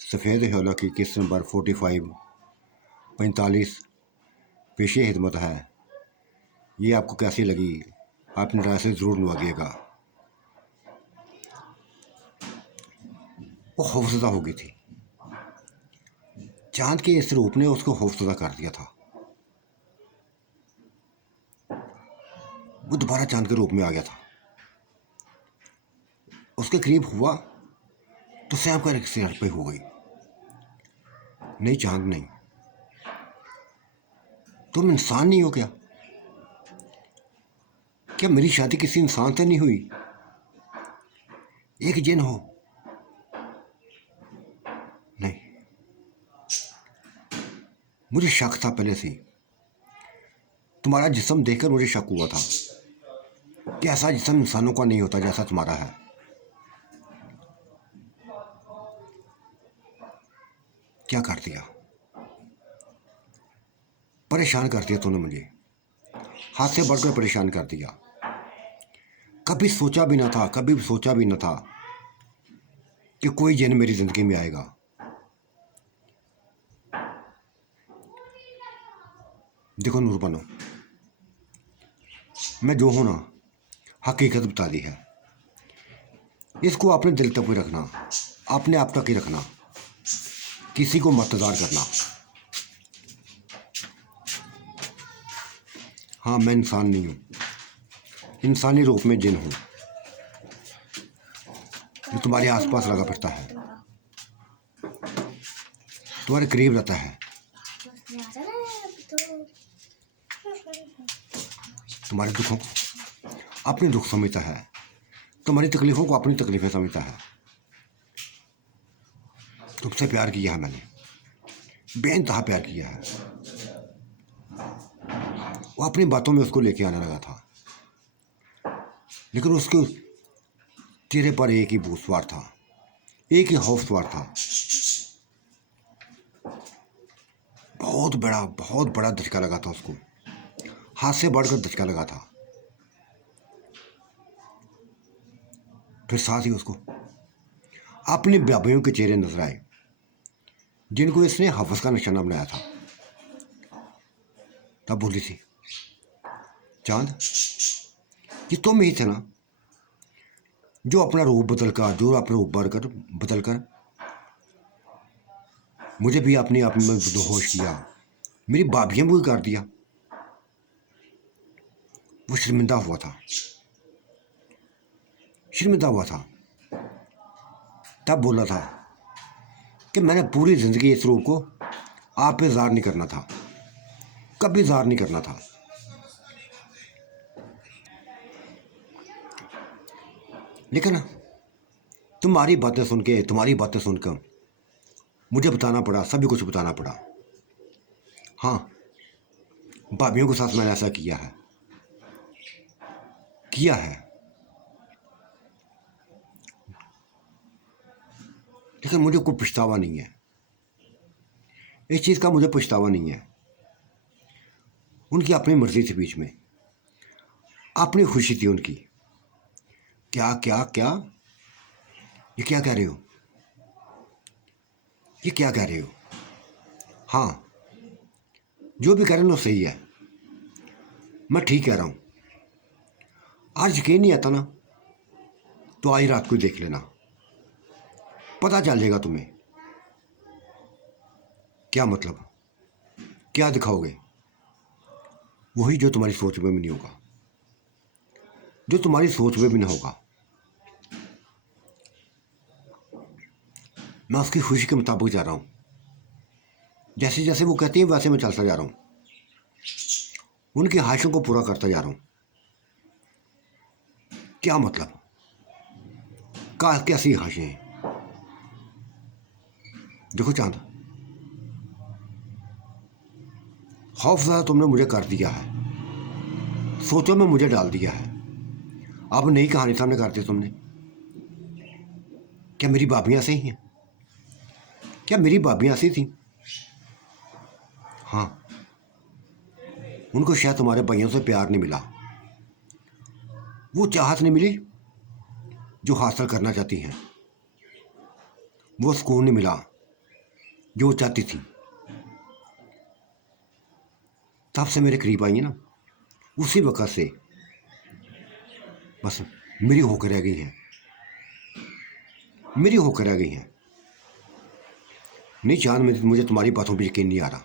सफ़ेद हौला की किस्त नंबर 45 पेशे खिदमत है। ये आपको कैसी लगी? अपनी राय से ज़रूर नवाजिएगा। वो खौफज़दा हो गई थी। चांद के इस रूप ने उसको खौफज़दा कर दिया था। वो दोबारा चांद के रूप में आ गया था। उसके करीब हुआ तो सैम का सिर पे हो गई। नहीं चांद नहीं, तुम इंसान नहीं हो क्या? क्या मेरी शादी किसी इंसान से नहीं हुई? एक जिन हो? नहीं, मुझे शक था पहले से। तुम्हारा जिस्म देखकर मुझे शक हुआ था कि ऐसा जिस्म इंसानों का नहीं होता जैसा तुम्हारा है। क्या कर दिया? परेशान कर दिया तूने मुझे, हाथ से बढ़कर परेशान कर दिया। कभी सोचा भी ना था, कभी भी सोचा भी ना था कि कोई जिन मेरी जिंदगी में आएगा। देखो नूरबनो, मैं जो हूं ना, हकीकत बता दी है। इसको अपने दिल तक ही रखना, अपने आप तक ही रखना, किसी को मत इंतजार करना। हाँ, मैं इंसान नहीं हूँ, इंसानी रूप में जिन हूँ जो तुम्हारे आसपास लगा फिरता है, तुम्हारे करीब रहता है, तुम्हारे दुखों को अपने दुख समझता है, तुम्हारी तकलीफों को अपनी तकलीफें समझता है। तुमसे प्यार किया है मैंने, बेइंतहा प्यार किया है। वो अपनी बातों में उसको लेके आने लगा था, लेकिन उसके चेहरे पर एक ही भूत सवार था, एक ही खौफ सवार था। बहुत बड़ा धचका लगा था उसको, हाथ से बढ़कर धचका लगा था। फिर साथ ही उसको अपने भाइयों के चेहरे नजर आए जिनको इसने हवस का निशाना बनाया था। तब बोली थी, चांद, ये तुम ही थे ना जो अपना रूप बदल कर मुझे भी अपने आप में बेहोश किया, मेरी भाभियां भी कर दिया। वो शर्मिंदा हुआ था। तब बोला था कि मैंने पूरी जिंदगी इस रूप को आप पे ज़ाहिर नहीं करना था, कभी ज़ाहिर नहीं करना था। लेकिन तुम्हारी बातें सुनकर मुझे बताना पड़ा, सभी कुछ बताना पड़ा। हाँ, भाभीियों के साथ मैंने ऐसा किया है, लेकिन मुझे कोई पछतावा नहीं है। इस चीज़ का मुझे पछतावा नहीं है। उनकी अपनी मर्जी थी, बीच में अपनी खुशी थी उनकी। क्या क्या क्या ये क्या कह रहे हो? ये क्या कह रहे हो? हाँ, जो भी कह रहे हो सही है, मैं ठीक कह रहा हूँ। आज यकीन नहीं आता ना तो आज रात को ही देख लेना, पता चल जाएगा तुम्हें। क्या मतलब? क्या दिखाओगे? वही जो तुम्हारी सोच में भी नहीं होगा, जो तुम्हारी सोच में भी ना होगा। मैं उसकी खुशी के मुताबिक जा रहा हूँ, जैसे जैसे वो कहती है वैसे मैं चलता जा रहा हूँ, उनकी ख्वाहिशों को पूरा करता जा रहा हूँ। क्या मतलब? कैसी ख्वाहिशें हैं? देखो चांद, खौफज़दा तुमने मुझे कर दिया है, सोचों में मुझे डाल दिया है। अब नई कहानी सामने कर दी तुमने। क्या मेरी भाभियाँ ऐसे ही हैं? क्या मेरी भाभियाँ ऐसी थी? हाँ, उनको शायद तुम्हारे भाइयों से प्यार नहीं मिला, वो चाहत नहीं मिली जो हासिल करना चाहती हैं, वो सुकून नहीं मिला जो वो चाहती थी, तब से मेरे करीब आई है ना, उसी वक़्त से बस मेरी होकर रह गई हैं, मेरी होकर रह गई हैं। नहीं चांद, मुझे तुम्हारी बातों पर यकीन नहीं आ रहा,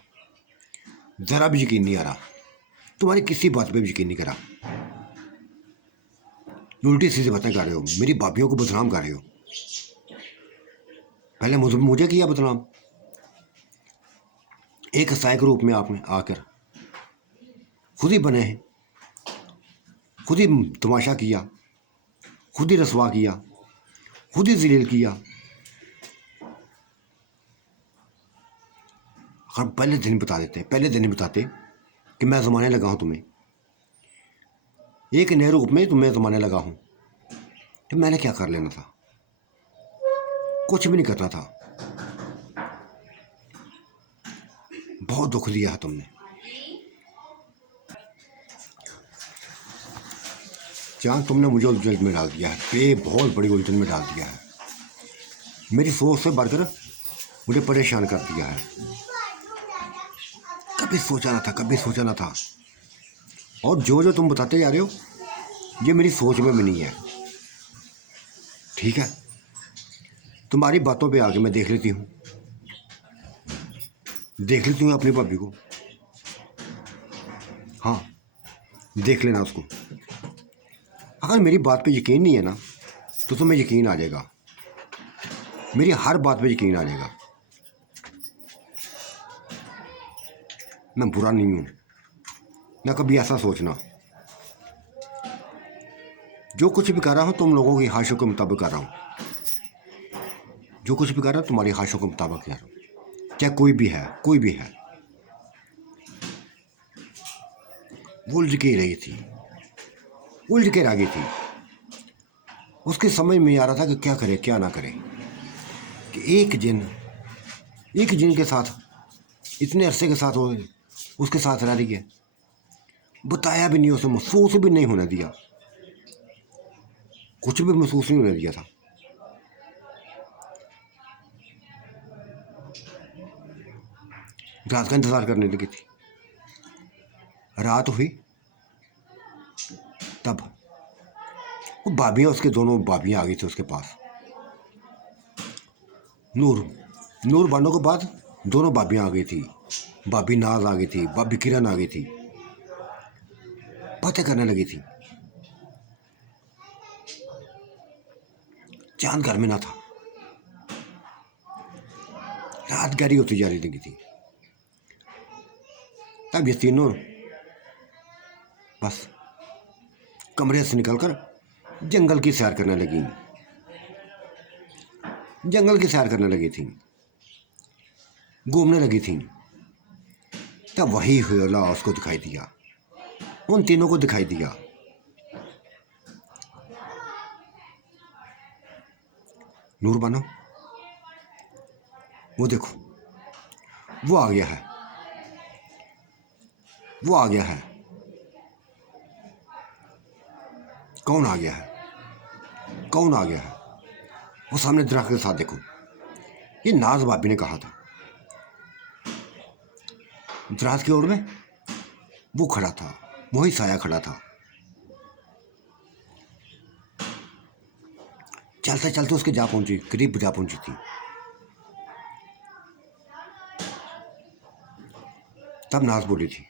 ज़रा भी यकीन नहीं आ रहा, तुम्हारी किसी बात पे भी यकीन नहीं करा। उल्टी सीधी बातें कर रहे हो, मेरी भाभीियों को बदनाम कर रहे हो। पहले मुझे किया बदनाम, एक कसाई के रूप में आपने आकर खुद ही बने हैं, खुद ही तमाशा किया, खुद ही रसवा किया, खुद ही जलील किया। हम पहले दिन बता देते, पहले दिन ही बताते कि मैं ज़माने लगा हूँ तुम्हें, एक नए रूप में तुम्हें ज़माने लगा हूँ, तो मैंने क्या कर लेना था? कुछ भी नहीं करना था। बहुत दुख दिया है तुमने चांद, तुमने मुझे उलझन में डाल दिया है, बहुत बड़ी उलझन में डाल दिया है। मेरी सोच से बढ़कर मुझे परेशान कर दिया है। कभी सोचा ना था, कभी सोचा ना था। और जो जो तुम बताते जा रहे हो, ये मेरी सोच में भी नहीं है। ठीक है, तुम्हारी बातों पे आके मैं देख लेती हूँ, देख लेती हूँ अपनी भाभी को। हाँ, देख लेना उसको। अगर मेरी बात पे यकीन नहीं है ना, तो तुम्हें यकीन आ जाएगा, मेरी हर बात पे यकीन आ जाएगा। मैं बुरा नहीं हूँ ना, कभी ऐसा सोचना। जो कुछ भी कर रहा हूँ तुम लोगों की ख्वाहिशों के मुताबिक कर रहा हूँ, जो कुछ भी कर रहा हूँ तुम्हारी ख्वाहिशों के मुताबिक कर रहा हूँ, चाहे कोई भी है, कोई भी है। उलझ के रही थी, उलझ के रह गई थी। उसके समझ में आ रहा था कि क्या करे क्या ना करे, कि एक जिन के साथ इतने अरसे के साथ हो, उसके साथ रह रही है। बताया भी नहीं, उसे महसूस भी नहीं होने दिया, कुछ भी महसूस नहीं होने दिया था। रात का इंतज़ार करने लगी थी। रात हुई तब वो भाभियाँ, उसके दोनों भाभियाँ आ गई थी उसके पास। नूर बनने के बाद दोनों भाभियाँ आ गई थी। भाभी नाज आ गई थी, भाभी किरण आ गई थी, बातें करने लगी थी। चांद घर में ना था, रात गहरी होती जा रही लगी थी। तब ये तीनों बस कमरे से निकलकर जंगल की सैर करने लगी, जंगल की सैर करने लगी थी, घूमने लगी थी। तब वही हुआ उसको दिखाई दिया, उन तीनों को दिखाई दिया। नूर बनो, वो देखो, वो आ गया है, वो आ गया है। कौन आ गया है, कौन आ गया है? वो सामने दरख्त के साथ देखो, ये नाज भाभी ने कहा था। दरख्त की ओर में वो खड़ा था, वही साया खड़ा था। चलते चलते उसके जा पहुंची, करीब जा पहुंची थी। तब नाज बोली थी,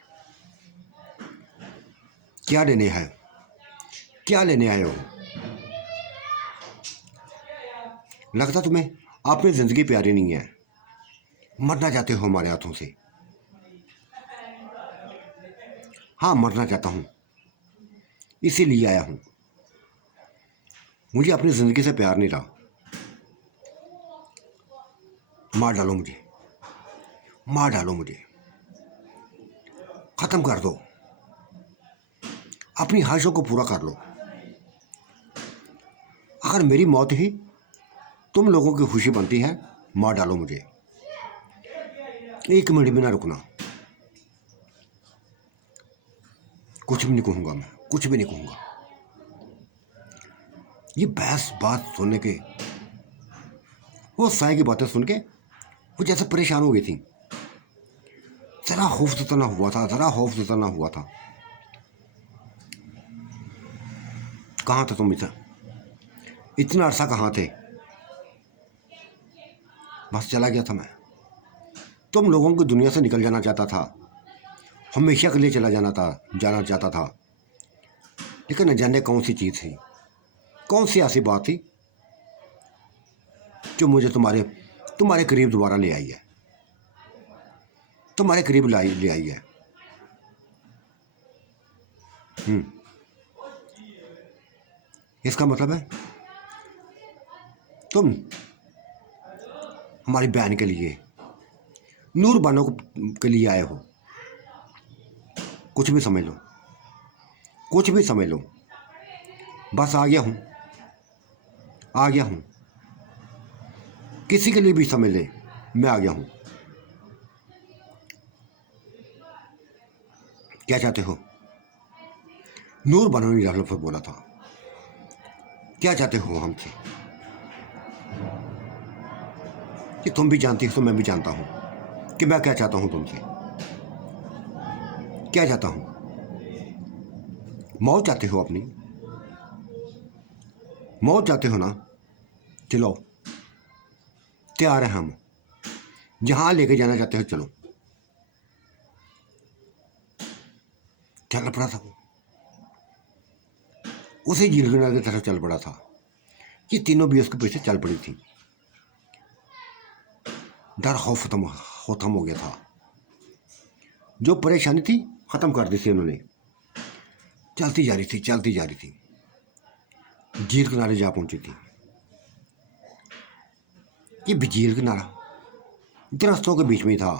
क्या लेने है, क्या लेने आए हो? लगता तुम्हें आपने जिंदगी प्यारी नहीं है, मरना चाहते हो हमारे हाथों से। हाँ, मरना चाहता हूँ, इसीलिए आया हूँ। मुझे अपनी जिंदगी से प्यार नहीं रहा, मार डालो मुझे, मार डालो मुझे, खत्म कर दो, अपनी ख्वाहिशों को पूरा कर लो। अगर मेरी मौत ही तुम लोगों की खुशी बनती है, मार डालो मुझे, एक मिनट भी ना रुकना। कुछ भी नहीं कहूँगा मैं, कुछ भी नहीं कहूँगा। ये बहस बात सुनने के, वो साई की बातें सुन के वो जैसे परेशान हो गई थी। ज़रा खौफ जताना हुआ था, ज़रा खौफ जताना हुआ था। कहाँ थे तुम? इतना अरसा कहाँ थे? बस चला गया था मैं। तुम लोगों की दुनिया से निकल जाना चाहता था, हमेशा के लिए जाना चाहता था। लेकिन न जाने कौन सी चीज़ थी, कौन सी ऐसी बात थी जो मुझे तुम्हारे करीब दोबारा ले आई है, तुम्हारे करीब ले आई है। इसका मतलब है तुम हमारी बहन के लिए, नूर बानो के लिए आए हो। कुछ भी समझ लो, कुछ भी समझ लो। बस आ गया हूँ, आ गया हूँ। किसी के लिए भी समझ ले, मैं आ गया हूँ। क्या चाहते हो? नूर बानो ने लफ्ज़ बोला था। क्या चाहते हो हमसे? कि तुम भी जानती हो तो मैं भी जानता हूँ कि मैं क्या चाहता हूँ तुमसे। क्या चाहता हूँ? मौत चाहते हो अपनी? मौत चाहते हो ना? चलो, तैयार हैं हम। जहाँ लेके जाना चाहते हो चलो। चल पड़ा था वो, उसी झील की तरफ चल पड़ा था। ये तीनों भी उसके पीछे चल पड़ी थी। डर खौफ खत्म हो गया था। जो परेशानी थी ख़त्म कर दी थी उन्होंने। चलती जा रही थी, चलती जा रही थी। झील किनारे जा पहुंची थी। ये भी झील किनारा दरख्तों के बीच में था।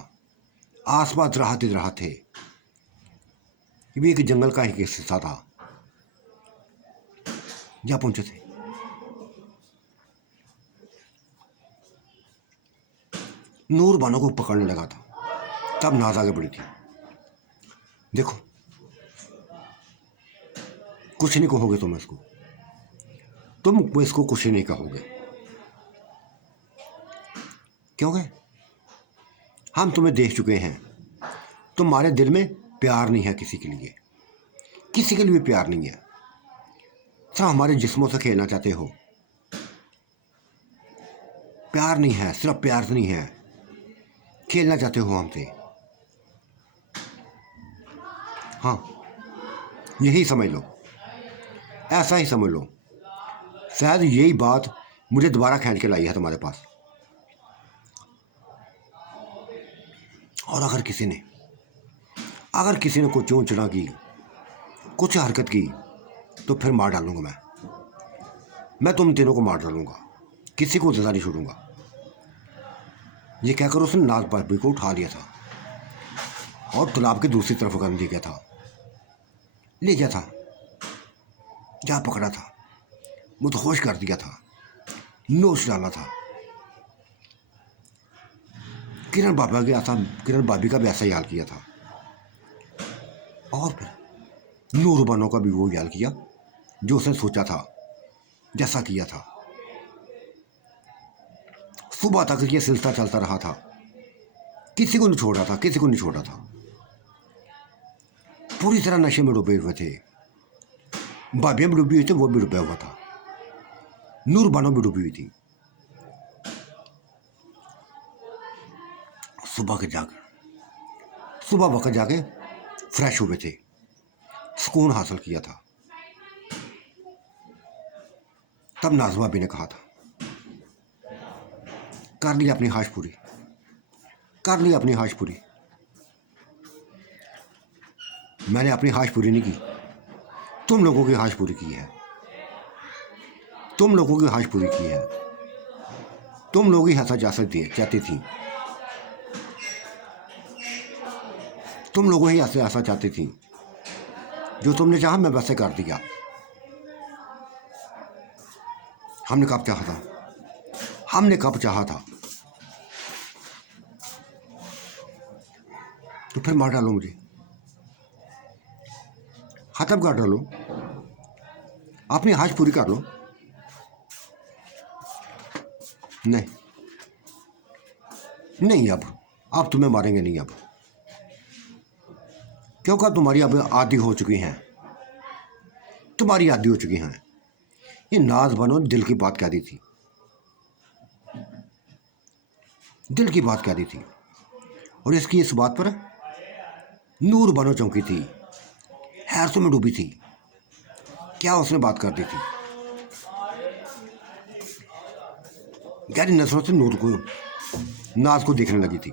आसपास दरख्त थे। ये भी एक जंगल का ही हिस्सा था। जा पहुंचे थे। नूर बानो को पकड़ने लगा था, तब नाज आगे बढ़ी थी। देखो, कुछ नहीं कहोगे तुम इसको, तुम इसको कुछ नहीं कहोगे। क्यों गए? हम तुम्हें देख चुके हैं। तुम्हारे दिल में प्यार नहीं है किसी के लिए, किसी के लिए भी प्यार नहीं है। सिर्फ हमारे जिस्मों से खेलना चाहते हो। प्यार नहीं है, सिर्फ प्यार नहीं है, खेलना चाहते हो हमसे। हाँ, यही समझ लो, ऐसा ही समझ लो। शायद यही बात मुझे दोबारा खींच के लाई है तुम्हारे पास। और अगर किसी ने कोई चोट चढ़ा की, कुछ हरकत की, तो फिर मार डालूंगा मैं तुम तीनों को मार डालूंगा, किसी को ज़्यादा नहीं छोड़ूंगा। ये कहकर उसने नाज भाभी को उठा लिया था और तालाब की दूसरी तरफ कर दिया था, ले गया था, जा पकड़ा था, मुदहोश कर दिया था, नोच डाला था। किरण भाभी का भी ऐसा ही हाल किया था। और फिर नूर बानो का भी वो हाल किया जो उसने सोचा था, जैसा किया था। सुबह तक ये सिलसिला चलता रहा था। किसी को नहीं छोड़ा था, किसी को नहीं छोड़ा था। पूरी तरह नशे में डूबे हुए थे। भाभियाँ भी डूबी हुई थी, वो भी डूबा हुआ था। नूर बानो भी डूबी हुई थी। सुबह वक्त जाके फ्रेश हुए थे, सुकून हासिल किया था। तब नाज़मा भी ने कहा था, कर ली अपनी ख्वाहिश पूरी, कर ली अपनी ख्वाहिश पूरी। मैंने अपनी ख्वाहिश पूरी नहीं की, तुम लोगों की ख्वाहिश पूरी की है। तुम लोगों की ख्वाहिश पूरी की है। तुम लोग ही ऐसा चाहती थी। तुम लोगों ही ऐसा चाहती थी। जो तुमने चाहा मैं वैसे कर दिया। हमने कब चाहा था? हमने कब चाहा था? तो फिर मार डालो मुझे, खत्म कर डालो, अपनी ख्वाहिश पूरी कर लो। नहीं, नहीं, अब तुम्हें मारेंगे नहीं अब, क्योंकि तुम्हारी अब आदि हो चुकी हैं, तुम्हारी आदि हो चुकी हैं। ये नाज बनो दिल की बात कह दी थी, दिल की बात कह दी थी, और इसकी इस बात पर नूर बनो चौंकी थी, हैरतों में डूबी थी। क्या उसने बात कर दी थी? गहरी नजरों से नूर को, नाज को देखने लगी थी।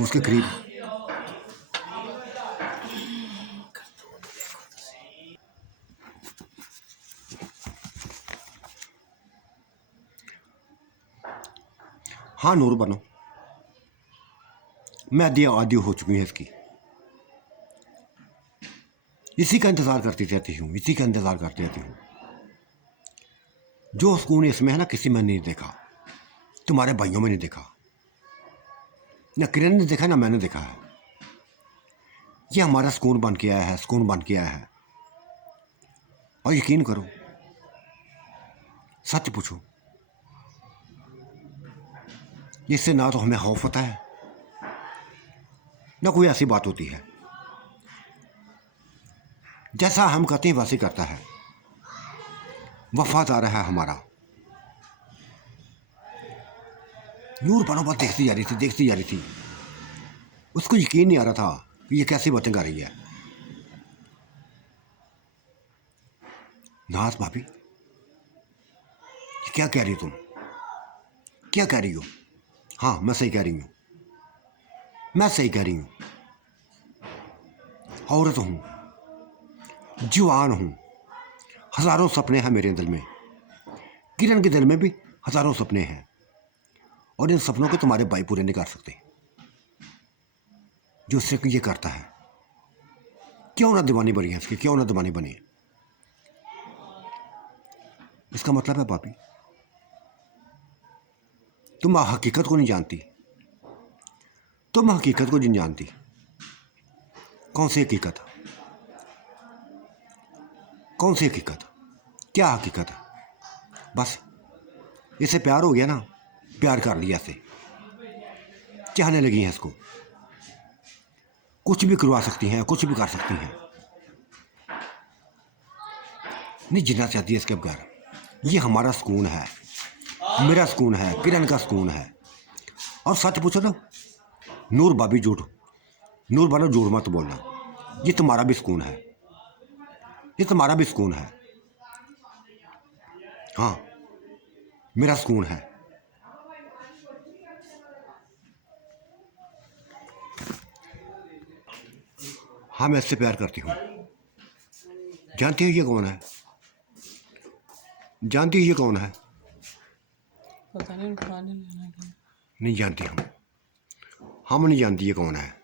उसके करीब हाँ नूर बनो, मैं आदि हो चुकी हूँ इसकी, इसी का इंतज़ार करती रहती हूँ, इसी का इंतज़ार करती रहती हूँ। जो सुकून इसमें है ना, किसी में नहीं देखा, तुम्हारे भाइयों में नहीं देखा, ना किरण ने देखा ना मैंने देखा है। ये हमारा सुकून बन के आया है, सुकून बन के आया है। और यकीन करो, सच पूछो, इससे ना तो हमें खौफ होता है, ना कोई ऐसी बात होती है। जैसा हम कहते हैं वैसे करता है, वफादार है हमारा। नूर बनो बस देखती जा रही थी, देखती जा रही थी। उसको यकीन नहीं आ रहा था कि ये कैसी बातें कर रही है। नाज भाभी, क्या कह रही हो तुम? क्या कह रही हो? हाँ मैं सही कह रही हूँ, मैं सही कह रही हूँ। औरत हूँ, जवान हूँ, हजारों सपने हैं मेरे दिल में, किरण के दिल में भी हजारों सपने हैं, और इन सपनों को तुम्हारे भाई पूरे नहीं कर सकते जो सिर्फ ये करता है। क्यों ना दीवानी बनी है इसकी, क्यों ना दीवानी बनी है। इसका मतलब है भाभी, तुम हकीकत को नहीं जानती, तुम हकीकत को नहीं जानती। कौन सी हकीकत? कौन सी हकीकत? क्या हकीकत है? बस इसे प्यार हो गया ना, प्यार कर लिया इसे, चाहने लगी हैं इसको, कुछ भी करवा सकती हैं, कुछ भी कर सकती हैं। नहीं जीना चाहती है इसके बगैर। ये हमारा सुकून है, मेरा सुकून है, किरण का सुकून है। और सच पूछो तो नूर भाभी झूठ, नूर बानो झूठ मत बोलना, ये तुम्हारा भी सुकून है, ये तुम्हारा भी सुकून है। हाँ मेरा सुकून है। हाँ मैं इससे प्यार करती हूँ। जानती हो ये कौन है? जानती हो ये कौन है? पता नहीं, उठा नहीं लेना क्या। नहीं जानती हम नहीं जानती ये कौन है।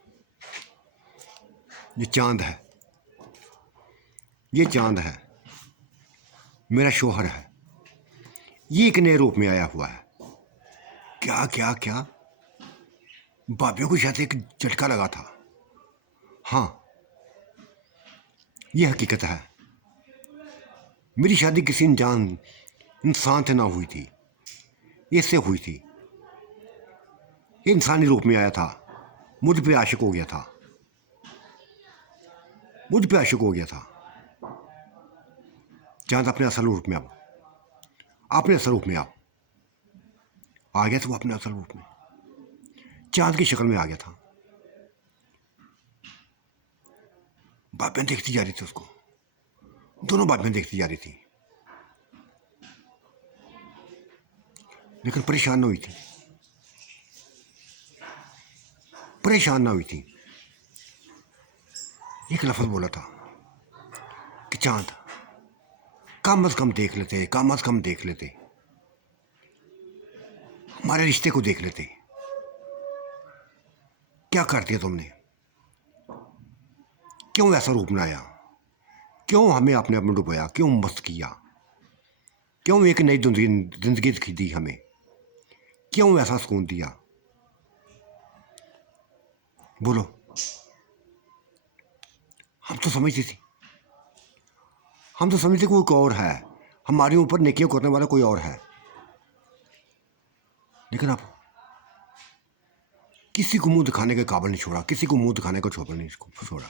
ये चांद है, ये चांद है, मेरा शोहर है। ये एक नए रूप में आया हुआ है। क्या क्या क्या? भाभीियों को शायद एक झटका लगा था। हाँ ये हकीकत है, मेरी शादी किसी इंसान से ना हुई थी, इससे हुई थी। ये इंसानी रूप में आया था, मुझ पे आशिक हो गया था, मुझ पे आशिक हो गया था। चांद अपने असल रूप में आओ, अपने असल रूप में आओ। आ गया था वो अपने असल रूप में, चांद की शक्ल में आ गया था। बापें देखती जा रही थी उसको, दोनों बापें देखती जा रही थी, लेकिन परेशान ना हुई थी, परेशान ना हुई थी। एक लफ्ज़ बोला था कि चांद कम से कम देख लेते, कम से कम देख लेते, हमारे रिश्ते को देख लेते। क्या कर दिया तुमने? क्यों ऐसा रूप बनाया? क्यों हमें अपने आप में डुबाया? क्यों मस्त किया? क्यों एक नई जिंदगी दी हमें? क्यों ऐसा सुकून दिया? बोलो। हम तो समझती थी, हम तो समझते कोई और है, हमारे ऊपर नेकियां करने वाला कोई और है, लेकिन आप किसी को मुंह दिखाने के काबिल नहीं छोड़ा, किसी को मुंह दिखाने को नहीं छोड़ा।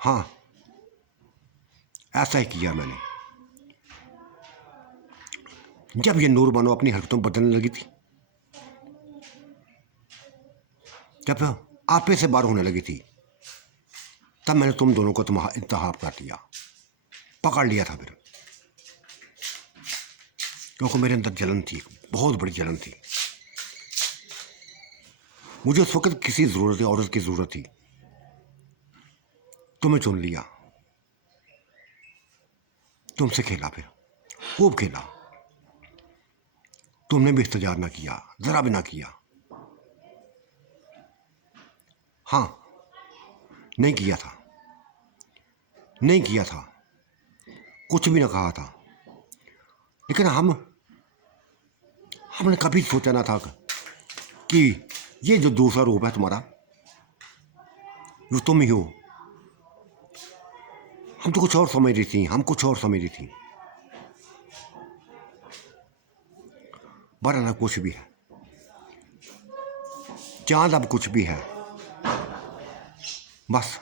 हाँ, ऐसा ही किया मैंने। जब ये नूर बानो अपनी हरकतों बदलने लगी थी, जब आपे से बाहर होने लगी थी, तब मैंने तुम दोनों को तुम्हारा इंतखाब कर दिया, पकड़ लिया था फिर, क्योंकि मेरे अंदर जलन थी, बहुत बड़ी जलन थी। मुझे उस वक्त किसी ज़रूरत थी, औरत की ज़रूरत थी, तुम्हें चुन लिया, तुमसे खेला, फिर खूब खेला। तुमने भी इंतजार ना किया, ज़रा भी ना किया। हाँ, नहीं किया था, नहीं किया था, कुछ भी ना कहा था। लेकिन हमने कभी सोचा ना था कि ये जो दूसरा रूप है तुम्हारा, जो तुम ही हो। हम तो कुछ और समझ रही थी, हम कुछ और समझ रही थी। बरना कुछ भी है, चांद अब कुछ भी है, बस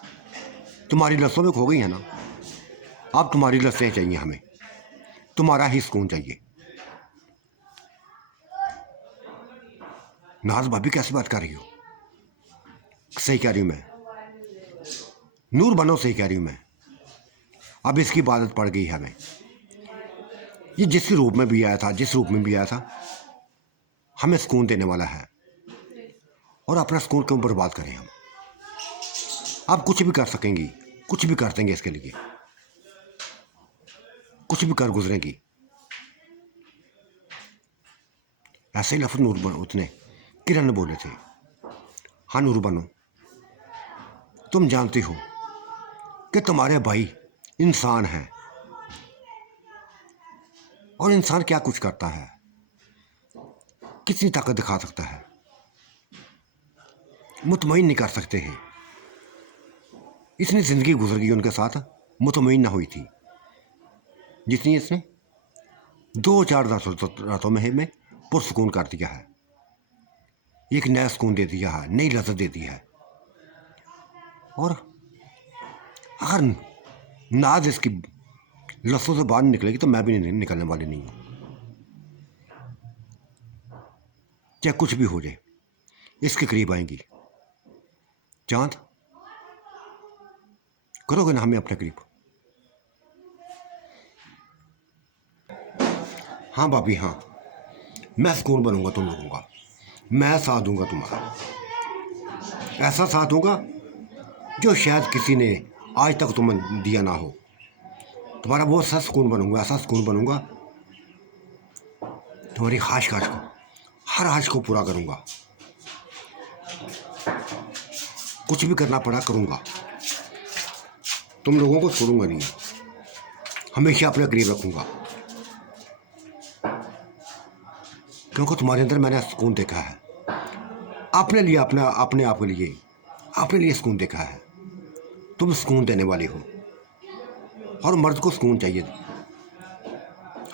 तुम्हारी लस्सों में खो गई है ना। अब तुम्हारी लस्सें चाहिए हमें, तुम्हारा ही सुकून चाहिए। नाज भाभी कैसी बात कर रही हो? सही कह रही हूँ मैं, नूर बनो, सही कह रही हूँ मैं। अब इसकी आदत पड़ गई है हमें। ये जिस रूप में भी आया था, जिस रूप में भी आया था, हमें सुकून देने वाला है, और अपना सुकून क्यों बर्बाद करें हम? आप कुछ भी कर सकेंगी, कुछ भी कर देंगे इसके लिए, कुछ भी कर गुजरेंगी। ऐसे ही लफ्ज़ नूर बनो उसने किरण ने बोले थे। हाँ नूर बनो, तुम जानती हो कि तुम्हारे भाई इंसान हैं, और इंसान क्या कुछ करता है, कितनी ताकत दिखा सकता है, मुतमईन नहीं कर सकते हैं। इतनी ज़िंदगी गुजर गई उनके साथ, मुतमईन ना हुई थी जितनी इसने 2-4 रातों में हमें पुरसुकून कर दिया है। एक नया सुकून दे दिया है, नई लज़्ज़त दे दी है। और अगर नाज इसकी लफ्ज़ों से बाहर निकलेगी तो मैं भी नहीं निकलने वाली नहीं हूँ। चाहे कुछ भी हो जाए, इसके करीब आएंगी। चांद, करोगे ना हमें अपने करीब? हाँ भाभी, हाँ, मैं सुकून बनूंगा तुम लोगों का, मैं साथ दूंगा तुम्हारा, ऐसा साथ दूंगा जो शायद किसी ने आज तक तुम्हें दिया ना हो। तुम्हारा बहुत सा सुकून बनूंगा, ऐसा सुकून बनूंगा, तुम्हारी ख्वाहिश को, हर ख्वाहिश को पूरा करूंगा। कुछ भी करना पड़ा करूंगा, तुम लोगों को छोड़ूंगा नहीं, हमेशा अपने करीब रखूंगा, क्योंकि तुम्हारे अंदर मैंने सुकून देखा है। अपने लिए, अपने आप के लिए, अपने लिए सुकून देखा है। तुम सुकून देने वाले हो, और मर्द को सुकून चाहिए।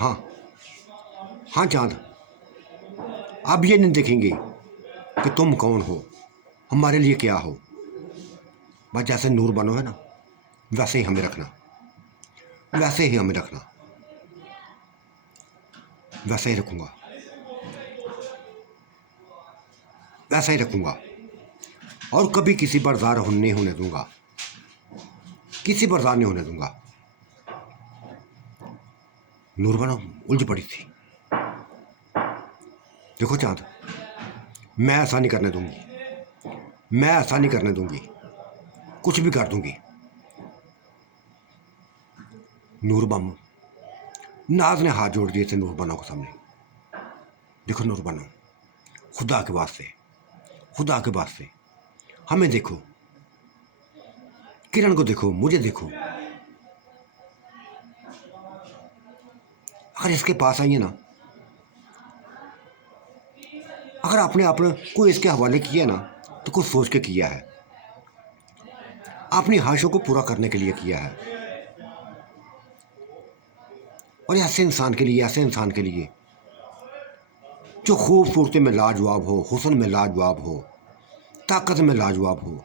हाँ हाँ चांद, अब ये नहीं देखेंगे कि तुम कौन हो, हमारे लिए क्या हो। बस जैसे नूर बनो है ना, वैसे ही हमें रखना, वैसे ही हमें रखना, वैसे ही रखूंगा, वैसा ही रखूंगा, और कभी किसी पर ज़ार नहीं होने दूंगा, किसी पर ज़ार नहीं होने दूंगा। नूर बनो उलझ पड़ी थी। देखो चांद, मैं ऐसा नहीं करने दूंगी, मैं ऐसा नहीं करने दूंगी, कुछ भी कर दूंगी। नूर बम, नाज ने हाथ जोड़ दिए थे नूर बनो के सामने। देखो नूर बनो, खुदा के वास्ते, खुदा के वास्ते हमें देखो, किरण को देखो, मुझे देखो। अगर इसके पास आइए ना, अगर आपने को इसके हवाले किया ना, तो कुछ सोच के किया है, अपनी ख्वाहिशों को पूरा करने के लिए किया है। और ऐसे इंसान के लिए, ऐसे इंसान के लिए जो खूबसूरती में लाजवाब हो, हुस्न में लाजवाब हो, ताकत में लाजवाब हो,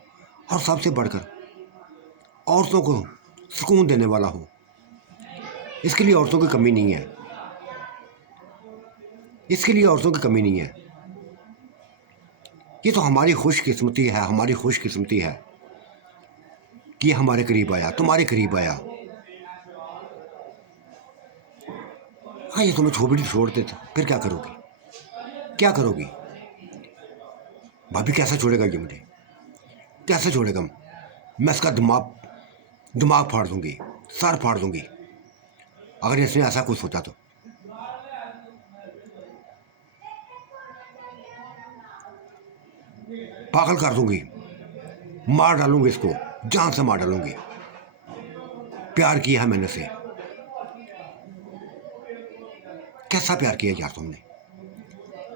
और सबसे बढ़कर औरतों को सुकून देने वाला हो, इसके लिए औरतों की कमी नहीं है। इसके लिए औरतों की कमी नहीं है। ये तो हमारी खुशकिस्मती है, हमारी खुशकिस्मती है कि ये हमारे करीब आया, तुम्हारे करीब आया। हाँ, ये तुम्हें छोड़ देता, फिर क्या करोगी? क्या करोगी? भाभी कैसे छोड़ेगा ये मुझे? कैसे छोड़ेगा? मैं इसका दिमाग फाड़ दूंगी, सर फाड़ दूंगी अगर इसने ऐसा कुछ सोचा तो। पागल कर दूंगी, मार डालूंगी इसको, जान से मार डालूंगी। प्यार किया है मैंने से। कैसा प्यार किया यार तुमने?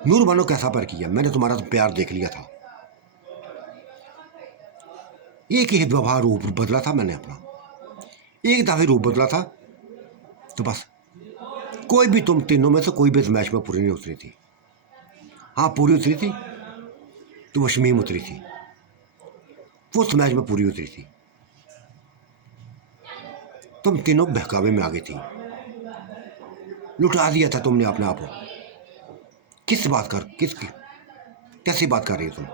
नूर बानो, कैसा प्यार किया? मैंने तुम्हारा तो प्यार देख लिया था। एक ही दफा रूप बदला था मैंने अपना, एक दफे रूप बदला था तो बस। कोई भी तुम तीनों में से कोई भी इस मैच में पूरी नहीं उतरी थी। हाँ, पूरी उतरी थी तो वो शमीम उतरी थी, वो उस मैच में पूरी उतरी थी। तुम तीनों बहकावे में आ गई थी, लुटा दिया था तुमने अपने आप को। किस बात कर, किसकी कैसी बात कर रही हो तुम?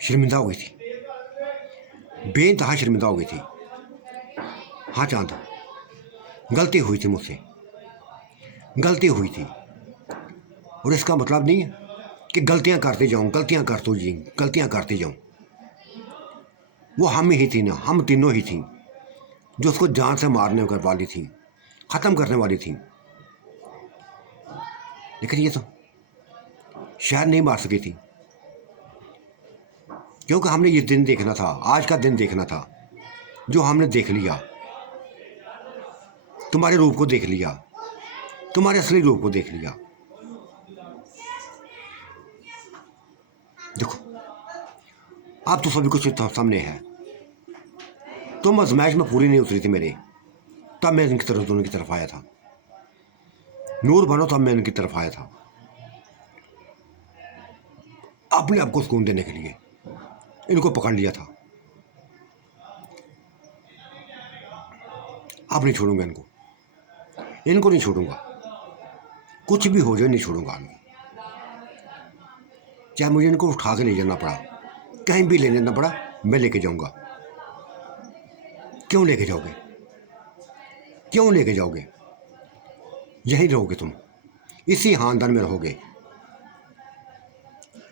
शर्मिंदा हो गई थी, बेइंतहा शर्मिंदा हो गई थी। हाँ चांद, गलती हुई थी मुझसे, गलती हुई थी। और इसका मतलब नहीं है कि गलतियां करते जाऊं, गलतियां करते जाऊं। वो हम ही थी ना, हम तीनों ही थी जो उसको जान से मारने वाली थी, ख़त्म करने वाली थी। लेकिन ये तो शायद नहीं मार सकी थी, क्योंकि हमने ये दिन देखना था, आज का दिन देखना था जो हमने देख लिया। तुम्हारे रूप को देख लिया, तुम्हारे असली रूप को देख लिया। देखो, अब तो सभी कुछ सामने है। तुम आजमाइश में पूरी नहीं उतरी थी मेरे, तब मैं इनकी तरफ, दोनों की तरफ आया था। नूर बनो, तब मैं इनकी तरफ आया था अपने आप को सुकून देने के लिए। इनको पकड़ लिया था। अब नहीं छोड़ूंगा इनको, इनको नहीं छोड़ूंगा। कुछ भी हो जाए नहीं छोड़ूंगा इनको। चाहे मुझे इनको उठा के ले जाना पड़ा, कहीं भी ले जाना पड़ा, मैं लेके जाऊंगा। क्यों लेके जाओगे? क्यों लेके जाओगे? यहीं रहोगे तुम, इसी खानदान में रहोगे।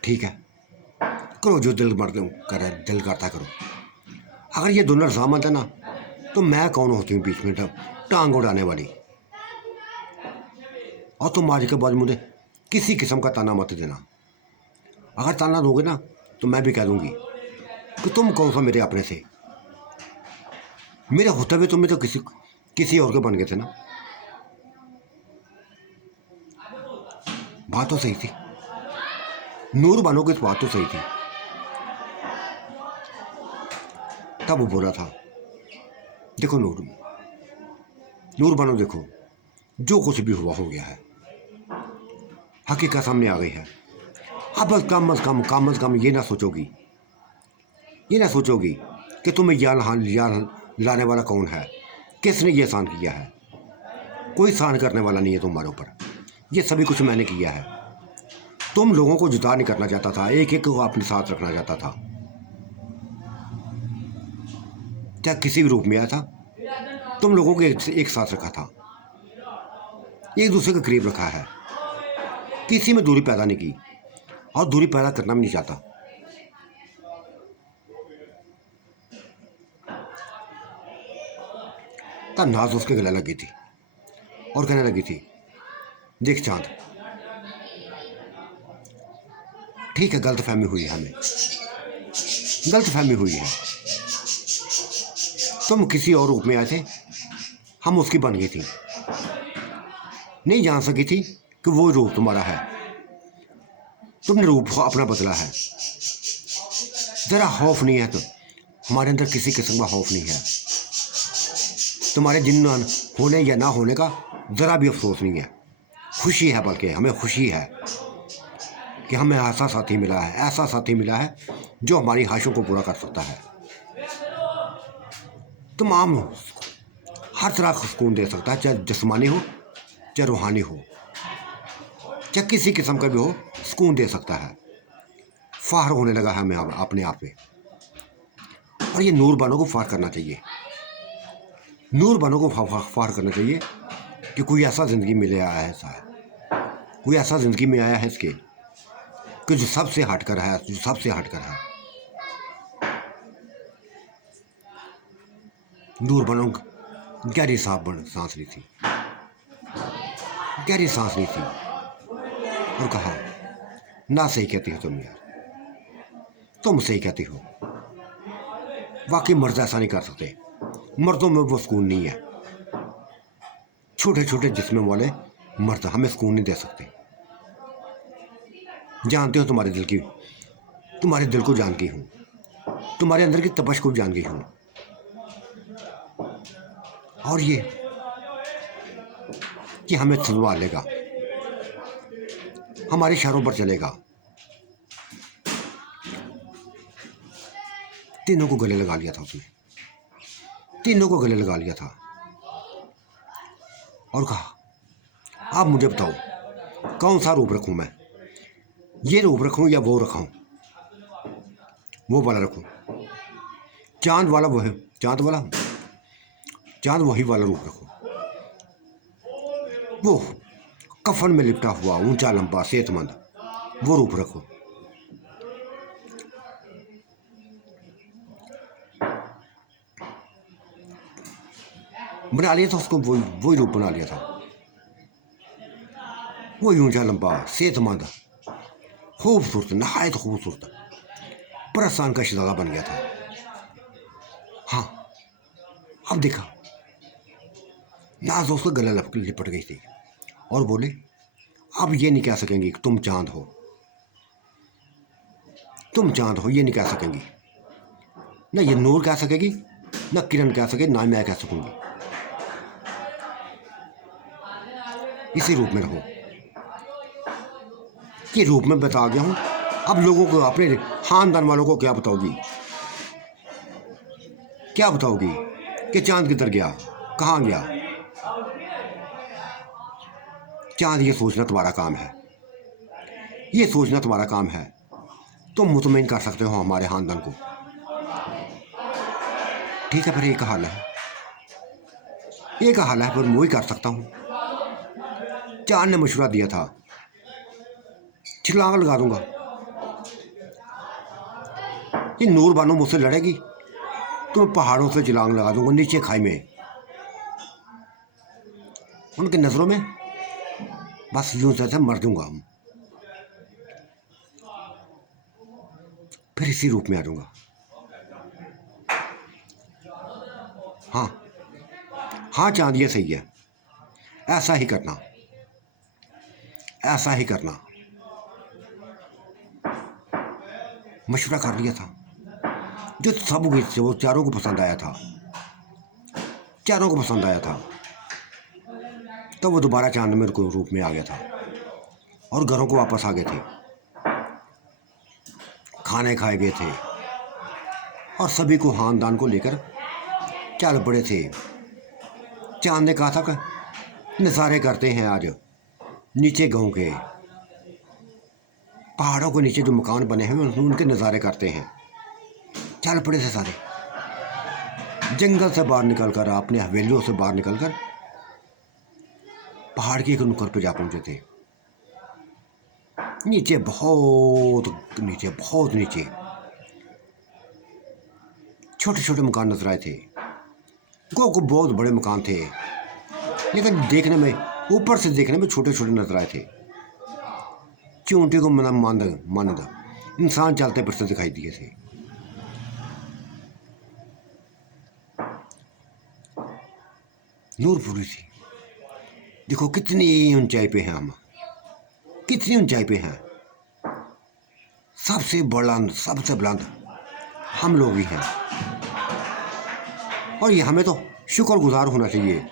ठीक है, करो जो दिल मर्द करे, दिल करता करो। अगर ये दोनों रजामंद है ना, तो मैं कौन होती हूँ बीच में टांग उड़ाने वाली? और तुम आज के बाद मुझे किसी किस्म का ताना मत देना। अगर ताना दोगे ना तो मैं भी कह दूंगी कि तुम कौन सा मेरे अपने से। मेरे होते हुए तुम्हें तो किसी और के बन गए थे ना। बात तो सही थी, नूर बानो की बात तो सही थी। तब वो बोला था, देखो नूर बानो, देखो जो कुछ भी हुआ हो गया है, हकीकत सामने आ गई है। अब कम अज कम ये ना सोचोगी, ये ना सोचोगी कि तुम्हें यार लाने वाला कौन है, किसने ये एहसान किया है। कोई एहसान करने वाला नहीं है तुम्हारे ऊपर, ये सभी कुछ मैंने किया है। तुम लोगों को जुदा नहीं करना चाहता था, एक एक को अपने साथ रखना चाहता था, चाहे किसी भी रूप में आया था। तुम लोगों को एक साथ रखा था, एक दूसरे के करीब रखा है, किसी में दूरी पैदा नहीं की, और दूरी पैदा करना भी नहीं चाहता। तब नाज उसके गले लगी थी और कहने लगी थी, देख चांद, ठीक है, गलतफहमी हुई है, हमें गलतफहमी हुई है। तुम किसी और रूप में आए थे, हम उसकी बन गई थी, नहीं जान सकी थी कि वो रूप तुम्हारा है। तुमने रूप अपना बदला है। ज़रा खौफ नहीं है तो हमारे अंदर किसी किस्म का खौफ नहीं है। तुम्हारे जिन्नान होने या ना होने का ज़रा भी अफसोस नहीं है, खुशी है, बल्कि हमें खुशी है कि हमें ऐसा साथी मिला है, ऐसा साथी मिला है जो हमारी ख्वाहिशों को पूरा कर सकता है, तमाम हर तरह का सुकून दे सकता है, चाहे जिस्मानी हो चाहे रूहानी हो, चाहे किसी किस्म का भी हो, सुकून दे सकता है। फ़ख्र होने लगा है हमें अपने आप में, और ये नूर बानों को फ़ख्र करना चाहिए, नूर बानों को फ़ख्र करना चाहिए कि कोई ऐसा ज़िंदगी में ले आया है, ऐसा है, कोई ऐसा ज़िंदगी में आया है इसके कि जो सबसे हट कर है, जो सबसे हट कर है। नूर बानों गहरी सांस ली थी, गहरी सांस ली थी और कहा, ना सही कहती हो तुम यार, तुम सही कहती हो, वाकई मर्द ऐसा नहीं कर सकते, मर्दों में वो सुकून नहीं है, छोटे छोटे जिस्म वाले मर्द हमें सुकून नहीं दे सकते। जानते हो तुम्हारे दिल को जान गई हूँ, तुम्हारे अंदर की तपश को जान गई हूँ, और ये कि हमें संभाल लेगा, हमारे इशारों पर चलेगा। तीनों को गले लगा लिया था उसने, तीनों को गले लगा लिया था और कहा, आप मुझे बताओ कौन सा रूप रखूं मैं, ये रूप रखूं या वो रखूं, वो वाला रखूं, चांद वाला वो है, चांद वही वाला रूप रखूं, वो कफन में लिपटा हुआ ऊंचा लंबा सेहतमंद वो रूप रखो। बना लिया था उसको, वही रूप बना लिया था, वही ऊंचा लंबा सेहतमंद खूबसूरत, नहायत खूबसूरत परसान का शहजादा बन गया था। हाँ, अब देखा नाज उसके गले लिपट गई थी और बोले, अब ये नहीं कह सकेंगी कि तुम चांद हो, तुम चांद हो, ये नहीं कह सकेंगी, ना ये नूर कह सकेगी, ना किरण कह सके, ना मैं कह सकूंगी, इसी रूप में रहो। ये रूप में बता गया हूं, अब लोगों को, अपने खानदान वालों को क्या बताओगी, क्या बताओगी कि चांद किधर गया, कहाँ गया। चांद ये सोचना तुम्हारा काम है, ये सोचना तुम्हारा काम है, तुम मुतमईन कर सकते हो हमारे खानदान को। ठीक है, फिर एक हाल है, एक हाल है, पर वही कर सकता हूँ। चांद ने मशवरा दिया था, छलांग लगा दूंगा, ये नूर बानो मुझसे लड़ेगी तो मैं पहाड़ों से छलांग लगा दूंगा नीचे खाई में, उनकी नजरों में बस यूं से मर दूंगा, फिर इसी रूप में आ जाऊंगा। हाँ हाँ चांद, ये सही है, ऐसा ही करना, ऐसा ही करना। मशवरा कर लिया था जो सब वो चारों को पसंद आया था, चारों को पसंद आया था। तो वो दोबारा चांद में रूप में आ गया था और घरों को वापस आ गए थे, खाने खाए गए थे और सभी को खानदान को लेकर चल पड़े थे। चांद ने कहा था कि नज़ारे करते हैं आज नीचे गांव के पहाड़ों के नीचे जो मकान बने हैं उनके नज़ारे करते हैं। चल पड़े थे सारे, जंगल से बाहर निकलकर, अपने हवेलियों से बाहर निकलकर पहाड़ की एक नुक्कड़ पर जा पहुंचे थे। नीचे बहुत नीचे, बहुत नीचे छोटे छोटे मकान नजर आए थे। को बहुत बड़े मकान थे, लेकिन देखने में, ऊपर से देखने में छोटे छोटे नजर आए थे। चूंटी को मानद इंसान चलते फिरते दिखाई दिए थे। नूरपुरी थी, देखो कितनी ऊंचाई पे हैं हम, कितनी ऊंचाई पे हैं। सबसे बुलंद हम लोग ही हैं, और ये हमें तो शुक्रगुजार होना चाहिए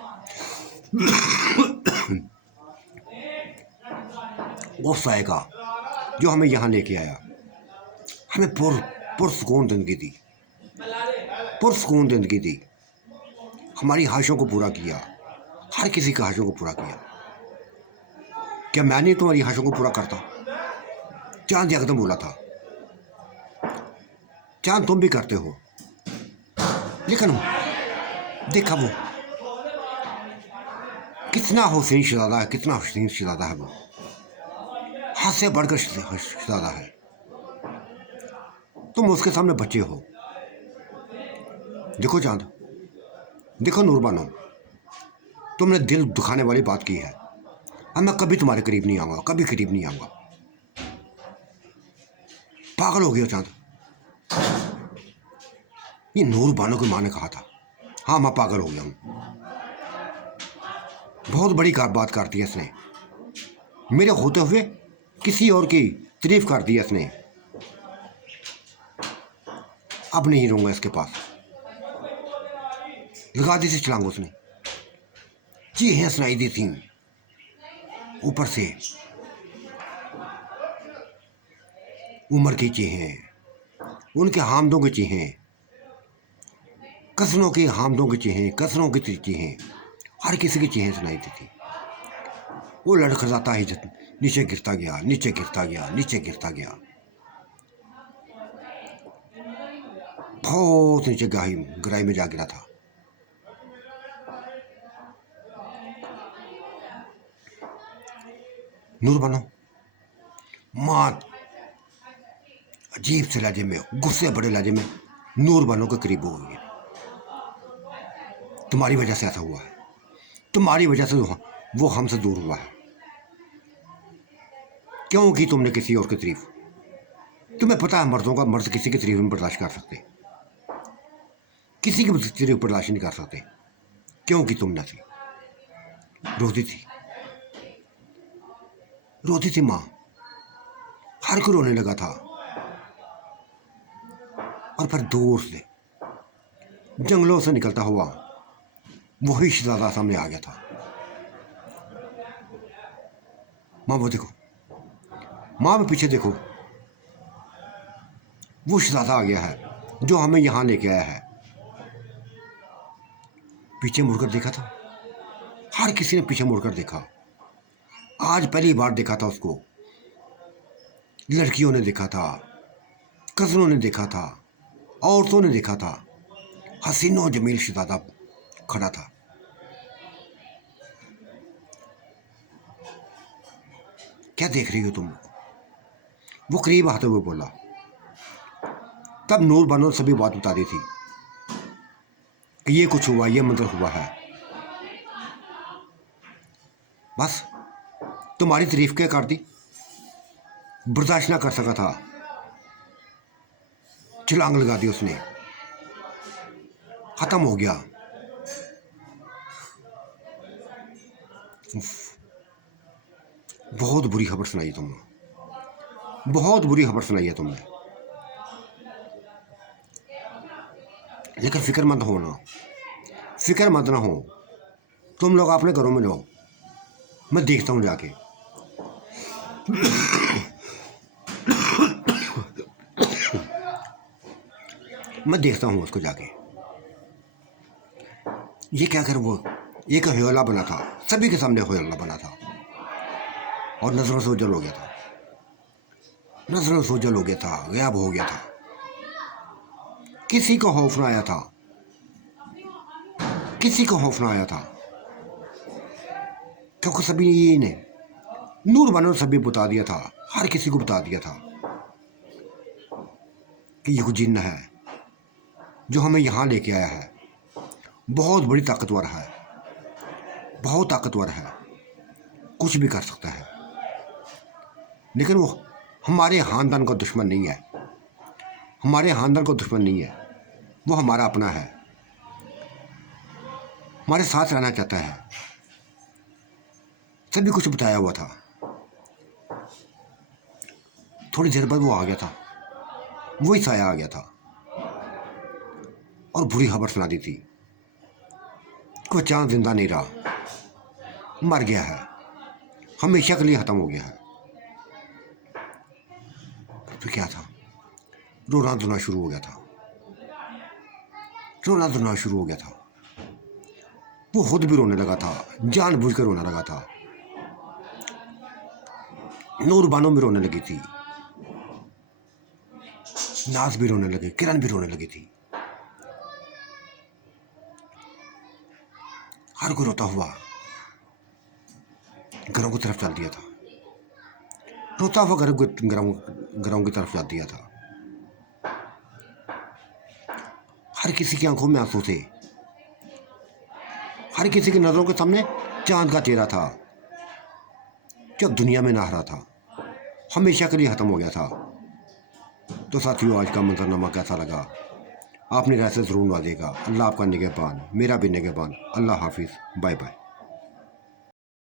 उस साय का जो हमें यहाँ लेके आया, हमें पुरसकून जिंदगी दी, पुरसकून जिंदगी दी, हमारी ख्वाहिशों को पूरा किया, हर किसी की ख्वाहिशों को पूरा किया। क्या मैं नहीं तुम्हारी ख्वाहिशों को पूरा करता? चांद एकदम बोला था, चांद तुम भी करते हो, लेकिन देखा वो कितना हुसैन शहजादा है, कितना हुसैन शहजादा है वो, हाथ से बढ़कर शहजादा है। तुम उसके सामने बच्चे हो। देखो चांद, देखो नूरबानो, तुमने दिल दुखाने वाली बात की है। अब मैं कभी तुम्हारे करीब नहीं आऊंगा, कभी करीब नहीं आऊंगा। पागल हो गया चांद। ये नूरबानो की माँ ने कहा था। हाँ, मैं पागल हो गया हूं। बहुत बड़ी बात कर दी इसने, मेरे होते हुए किसी और की तारीफ कर दी इसने। अब नहीं रहूंगा इसके पास। लगा दी थी छलांग उसने, चीखें सुनाई दी थी ऊपर से, उम्र की चीखें, उनके हामदों की चीखें, कसरों की हामदों की चीखें, कसरों की चीखें, हर किसी की चीखें सुनाई दी थी। वो लड़खड़ाता ही नीचे गिरता गया, नीचे गिरता गया, नीचे गिरता गया, बहुत नीचे गहराई में जा गिरा था। नूरबानो, माँ अजीब से लहजे में, गुस्से बड़े लहजे में नूरबानो के करीब हो गई। तुम्हारी वजह से ऐसा हुआ है, तुम्हारी वजह से वो हमसे दूर हुआ है। क्यों की तुमने किसी और की तारीफ? तुम्हें पता है मर्दों का, मर्द किसी की तारीफ में बर्दाश्त कर सकते, किसी की तारीफ बर्दाश्त नहीं कर सकते। क्यों की तुमने थी? रोती थी, रोती थी माँ, हर कोई रोने लगा था। और फिर दूर से जंगलों से निकलता हुआ वही शहजादा सामने आ गया था। माँ वो देखो, माँ में पीछे देखो, वो शहजादा आ गया है जो हमें यहां लेके आया है। पीछे मुड़कर देखा था, हर किसी ने पीछे मुड़कर देखा। आज पहली बार देखा था उसको, लड़कियों ने देखा था, कजनों ने देखा था, औरतों ने देखा था, हसीनो जमील शहजादा खड़ा था। क्या देख रही हो तुम? वो करीब आते हुए बोला। तब नूरबानो सभी बात बता दी थी कि ये कुछ हुआ, ये मंजर हुआ है। बस तुम्हारी तारीफ क्या कर दी, बर्दाश्त ना कर सका था, छलांग लगा दी उसने, खत्म हो गया। बहुत बुरी खबर सुनाई तुमने, बहुत बुरी खबर सुनाई है तुमने। लेकिन फिक्रमंद हो ना, फिक्रमंद ना हो, तुम लोग अपने घरों में रहो, मैं देखता हूं जाके। मैं देखता हूं उसको जाके। ये क्या कर, वो एक होयला बना था, सभी के सामने होयला बना था, और नजरों से उजल हो गया था, नजरों से उजल हो गया था, गायब हो गया था। किसी को खौफ ना आया था, किसी को खौफ ना आया था, क्योंकि सभी ने, नूरबानो ने सभी बता दिया था, हर किसी को बता दिया था कि ये कुछ जिन्न है जो हमें यहाँ लेके आया है, बहुत बड़ी ताकतवर है, बहुत ताकतवर है, कुछ भी कर सकता है। लेकिन वो हमारे खानदान का दुश्मन नहीं है, हमारे खानदान का दुश्मन नहीं है, वो हमारा अपना है, हमारे साथ रहना चाहता है। सभी कुछ बताया हुआ था। थोड़ी देर बाद वो आ गया था, वही साया आ गया था और बुरी खबर सुना दी थी कि वो चांद जिंदा नहीं रहा, मर गया है, हमेशा के लिए ख़त्म हो गया है। तो क्या था, रोना धोना शुरू हो गया था, रोना धोना शुरू हो गया था। वो खुद भी रोने लगा था, जानबूझ कर रोने लगा था। नूर बानो भी रोने लगी थी, नाज भी रोने लगी, किरण भी रोने लगी थी। हर कोई रोता हुआ घरों की तरफ चल दिया था, रोता हुआ घरों की तरफ चल दिया था। हर किसी की आंखों में आंसू थे, हर किसी की नजरों के सामने चांद का चेहरा था, जब दुनिया में ना रहा था, हमेशा के लिए खत्म हो गया था। तो साथियों, आज का मंजरनामा कैसा लगा आपने राय से जरूर नवाजिएगा। अल्लाह आपका निगहबान, मेरा भी निगहबान। अल्लाह हाफिज़, बाय बाय।